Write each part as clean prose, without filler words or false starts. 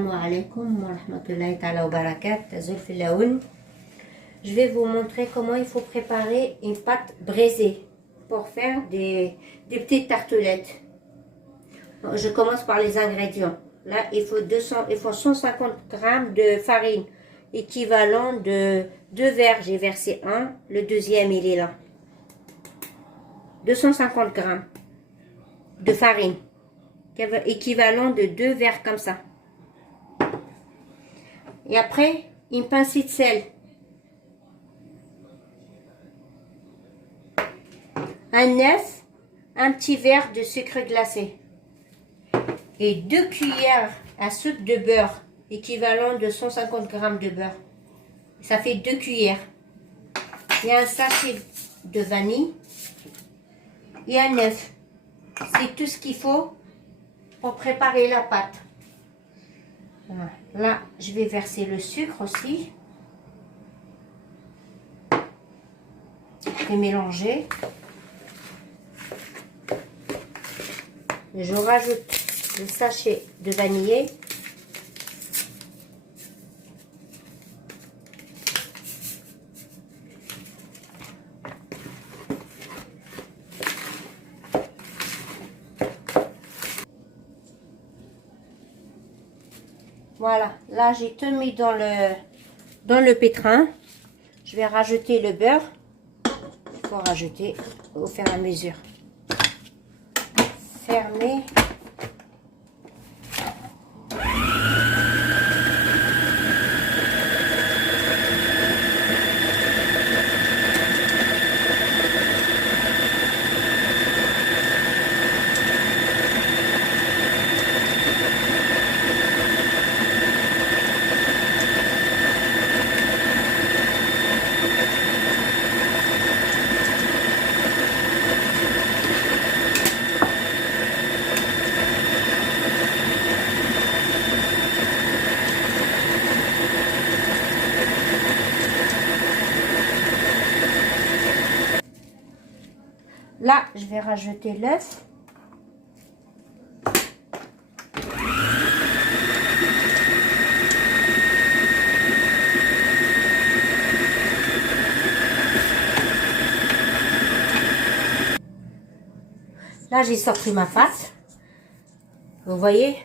Assalamu alaikum wa rahmatullahi ta'ala wa barakat. Je vais vous montrer comment il faut préparer une pâte braisée pour faire des petites tartelettes. Je commence par les ingrédients. Là, il faut 150 grammes de farine, équivalent de 2 verres. J'ai versé un, le deuxième il est là. 250 grammes de farine, équivalent de 2 verres comme ça. Et après, une pincée de sel. Un œuf, un petit verre de sucre glacé. Et 2 cuillères à soupe de beurre, équivalent de 150 grammes de beurre. Ça fait 2 cuillères. Il y a un sachet de vanille et un œuf. C'est tout ce qu'il faut pour préparer la pâte. Voilà. Là, je vais verser le sucre aussi. Je vais mélanger. Je rajoute le sachet de vanille. Voilà, là j'ai tout mis dans le pétrin. Je vais rajouter le beurre. Il faut rajouter au fur et à mesure. Fermer. Là, je vais rajouter l'œuf. Là, j'ai sorti ma pâte. Vous voyez?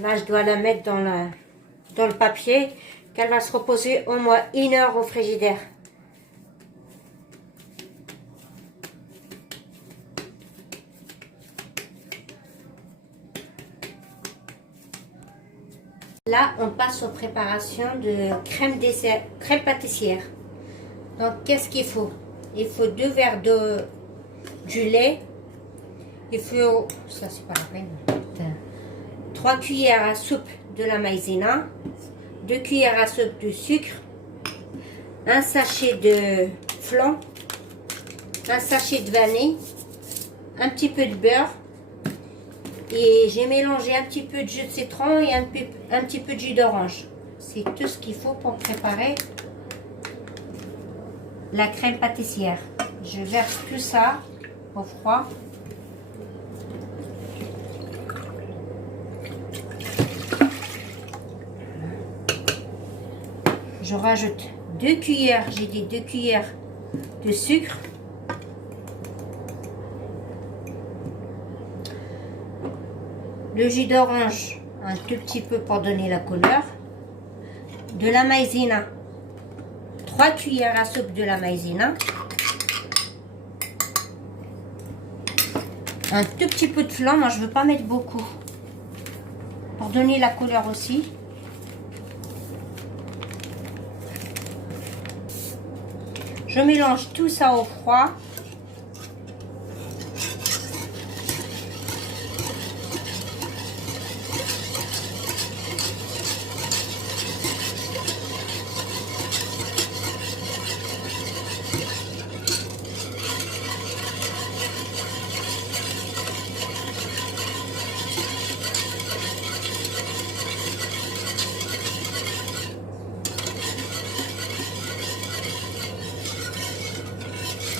Là, je dois la mettre dans le papier, qu'elle va se reposer au moins 1 heure au frigidaire. Là, on passe aux préparations de crème pâtissière. Donc, qu'est-ce qu'il faut? Il faut 2 verres du lait. Il faut, ça c'est pas la peine, 3 cuillères à soupe de la maïzena, 2 cuillères à soupe de sucre, un sachet de flan, un sachet de vanille, un petit peu de beurre. Et j'ai mélangé un petit peu de jus de citron et un petit peu de jus d'orange. C'est tout ce qu'il faut pour préparer la crème pâtissière. Je verse tout ça au froid. Je rajoute 2 cuillères, j'ai dit 2 cuillères de sucre. Le jus d'orange, un tout petit peu pour donner la couleur. De la maïzena, 3 cuillères à soupe de la maïzena. Un tout petit peu de flan, moi je ne veux pas mettre beaucoup. Pour donner la couleur aussi. Je mélange tout ça au froid.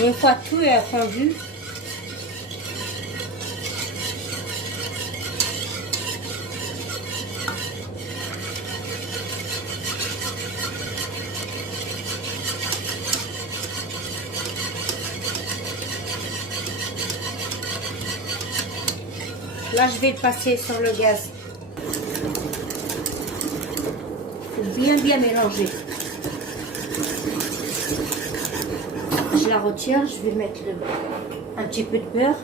Et une fois tout est fondu, Là, je vais le passer sur le gaz. Il faut bien mélanger. Je la retire, je vais mettre un petit peu de beurre.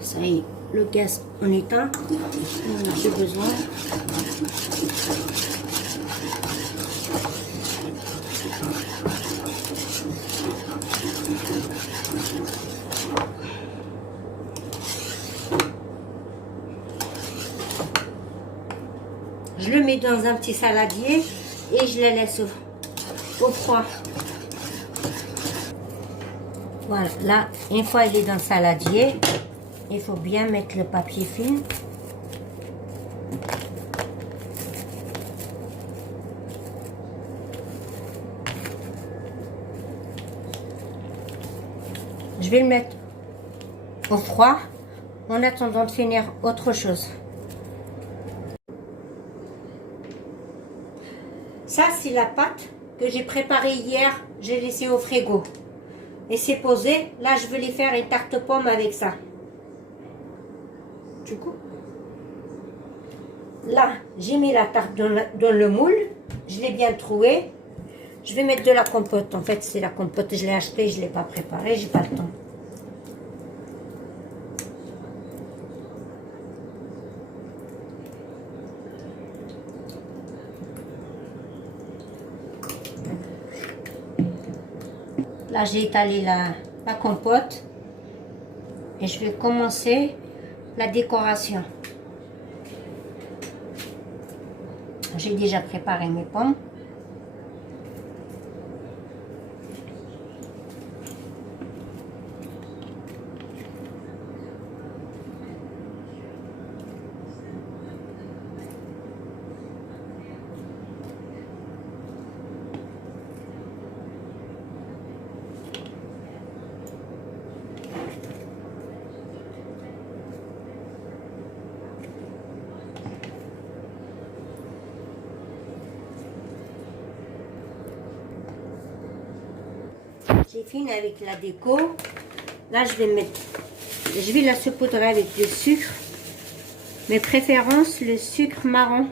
Ça y est, le gaz on éteint, on n'a plus besoin. Je le mets dans un petit saladier et je le laisse au froid. Voilà, là, une fois il est dans le saladier, il faut bien mettre le papier film. Je vais le mettre au froid en attendant de finir autre chose. Ça, c'est la pâte que j'ai préparée hier, j'ai laissé au frigo. Et c'est posé. Là, je vais les faire une tarte aux pommes avec ça. Du coup, là, j'ai mis la tarte dans le moule. Je l'ai bien troué. Je vais mettre de la compote. En fait, c'est la compote. Je l'ai achetée, je ne l'ai pas préparée. J'ai pas le temps. Là, j'ai étalé la compote. Et je vais commencer la décoration. J'ai déjà préparé mes pommes. J'ai fini avec la déco. Là, je vais la saupoudrer avec du sucre. Mes préférences, le sucre marron.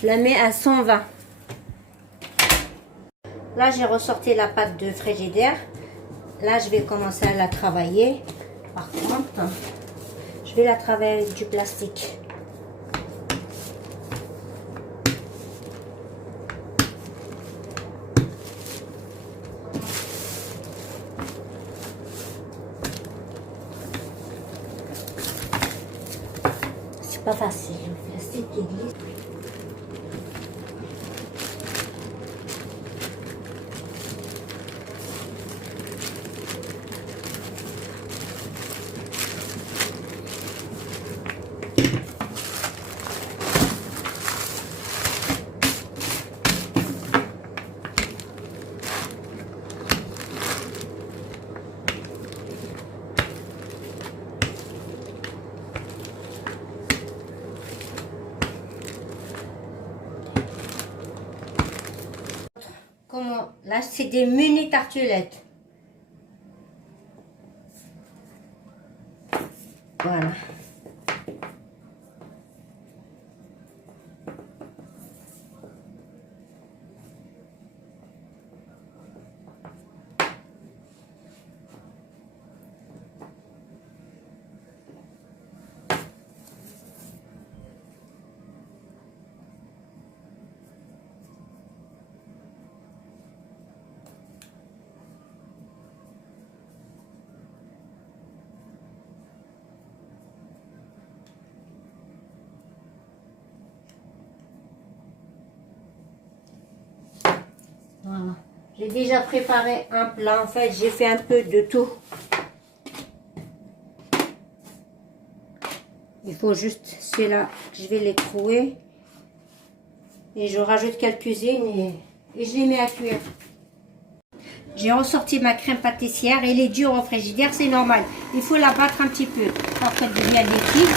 Je la mets à 120. Là, j'ai ressorti la pâte de frigidaire. Là, je vais commencer à la travailler. Par contre, je vais la travailler avec du plastique. C'est pas facile, le plastique qui glisse. Comment? Là, c'est des mini tartelettes. Voilà. J'ai déjà préparé un plat. En fait, j'ai fait un peu de tout. Il faut juste ceux-là, je vais les trouer. Et je rajoute quelques usines et je les mets à cuire. J'ai ressorti ma crème pâtissière. Elle est dure au frigidaire, c'est normal. Il faut la battre un petit peu pour qu'elle devienne liquide.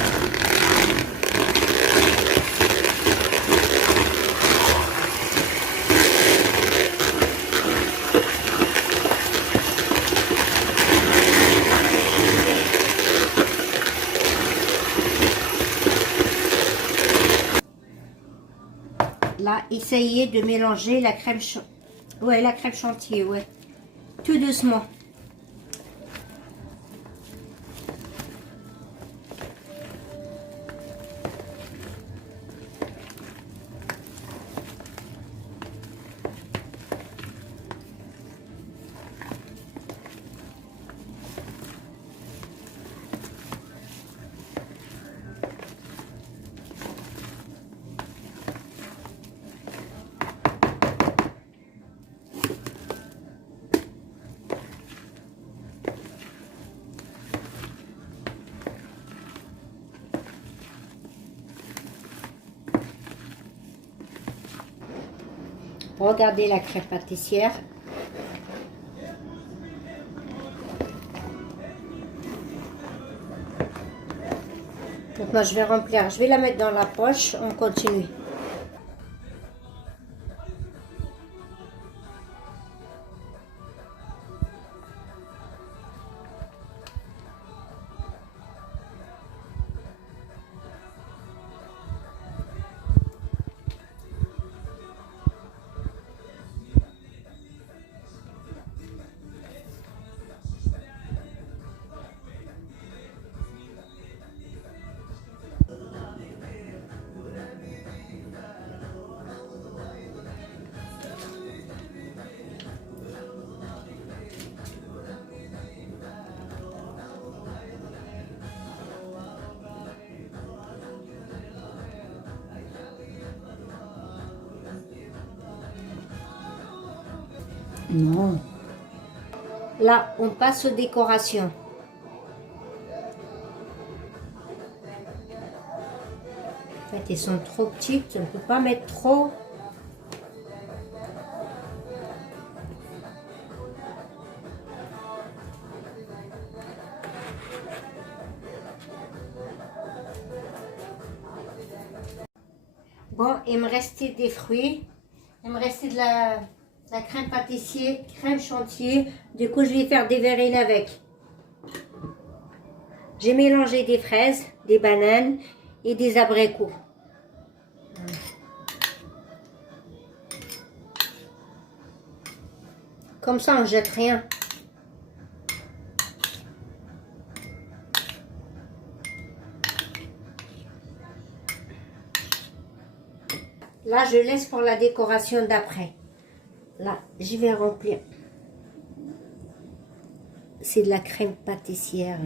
Là, essayez de mélanger la crème chantilly, ouais. Tout doucement. Regardez la crème pâtissière. Donc moi je vais remplir, je vais la mettre dans la poche, on continue. Non. Là, on passe aux décorations. En fait, elles sont trop petites, on ne peut pas mettre trop. Bon, il me restait des fruits. Il me restait de la crème pâtissier, crème chantilly. Du coup, je vais faire des verrines avec. J'ai mélangé des fraises, des bananes et des abricots. Comme ça, on ne jette rien. Là, je laisse pour la décoration d'après. Là, je vais remplir. C'est de la crème pâtissière.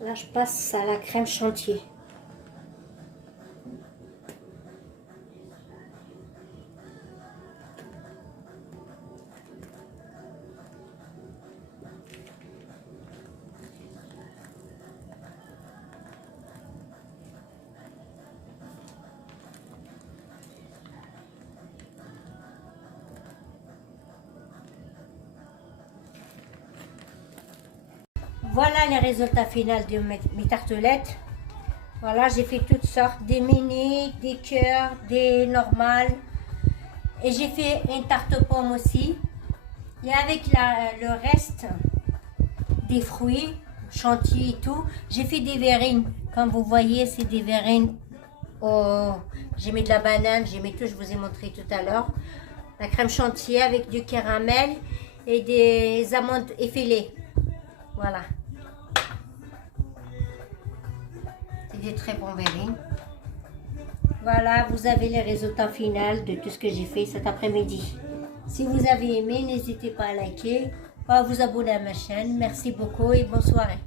Là, je passe à la crème chantilly. Voilà les résultats finaux de mes tartelettes. Voilà, j'ai fait toutes sortes, des mini, des cœurs, des normales. Et j'ai fait une tarte aux pommes aussi. Et avec le reste des fruits, chantilly et tout, j'ai fait des verrines. Comme vous voyez, c'est des verrines. Oh, j'ai mis de la banane, j'ai mis tout, je vous ai montré tout à l'heure. La crème chantilly avec du caramel et des amandes effilées. Voilà. C'est des très bons verrines. Voilà, vous avez les résultats finaux de tout ce que j'ai fait cet après-midi. Si vous avez aimé, n'hésitez pas à liker, à vous abonner à ma chaîne. Merci beaucoup et bonne soirée.